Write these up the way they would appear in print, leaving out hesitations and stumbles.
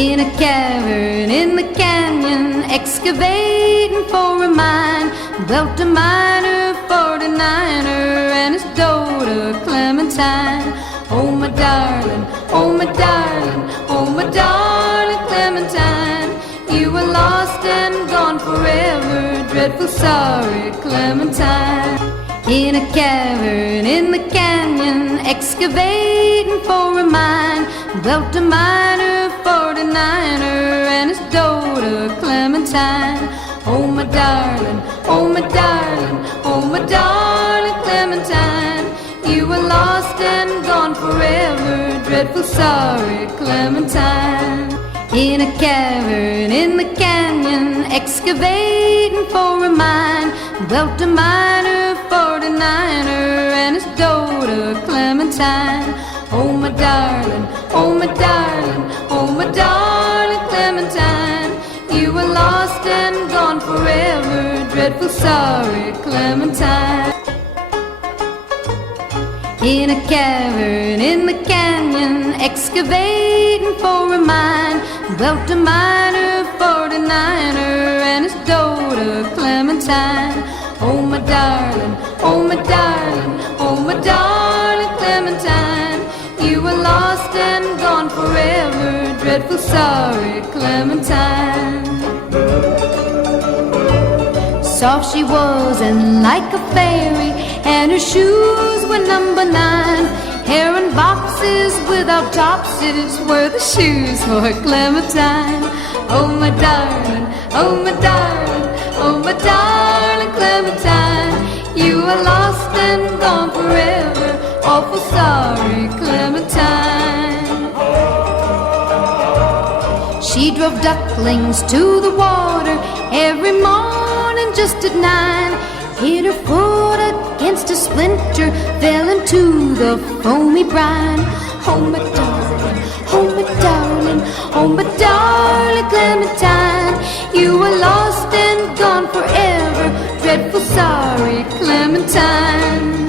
In a cavern in the canyon, excavating for a mine, dwelt a miner, 49er, and his daughter Clementine. Oh my darling, oh my darling, oh my darling Clementine, you were lost and gone forever, dreadful sorry Clementine. In a cavern in the canyon, excavating for a mine, dwelt a miner, 49er, and his daughter Clementine. Oh my darling, oh my darling, oh my darling Clementine, you were lost and gone forever, dreadful sorry Clementine. In a cavern in the canyon, excavating for a mine, dwelt a miner, 49er, and his daughter Clementine. Oh my darling, oh my darling, oh my darling Clementine, you were lost and gone forever, dreadful sorry Clementine. In a cavern in the canyon, excavating for a mine, dwelt a miner, 49er, and his daughter Clementine. Oh my darling, oh my darling, oh my darling Clementine, you were lost and gone forever, dreadful sorry Clementine. Soft she was and like a fairy, and her shoes were number 9. Hair in boxes without topses were the shoes for Clementine. Oh my darling, oh my darling, oh my darling Clementine, you are lost and gone forever, awful sorry Clementine. She drove ducklings to the water every morning just at 9. Hit her foot against a splinter, fell into the foamy brine. Oh my darling, oh my darling, oh my darling Clementine, you were lost and gone forever, dreadful sorry Clementine.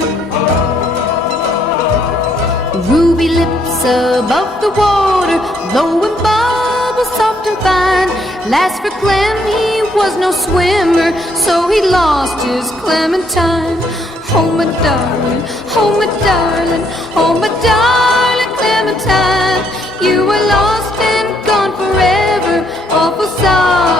Ruby lips above the water, blowing bubbles soft and fine. Last for Clem, he was no swimmer, so he lost his Clementine. Oh my darling, oh my darling, oh my darling Clementine, you were lost and gone forever, awful sorry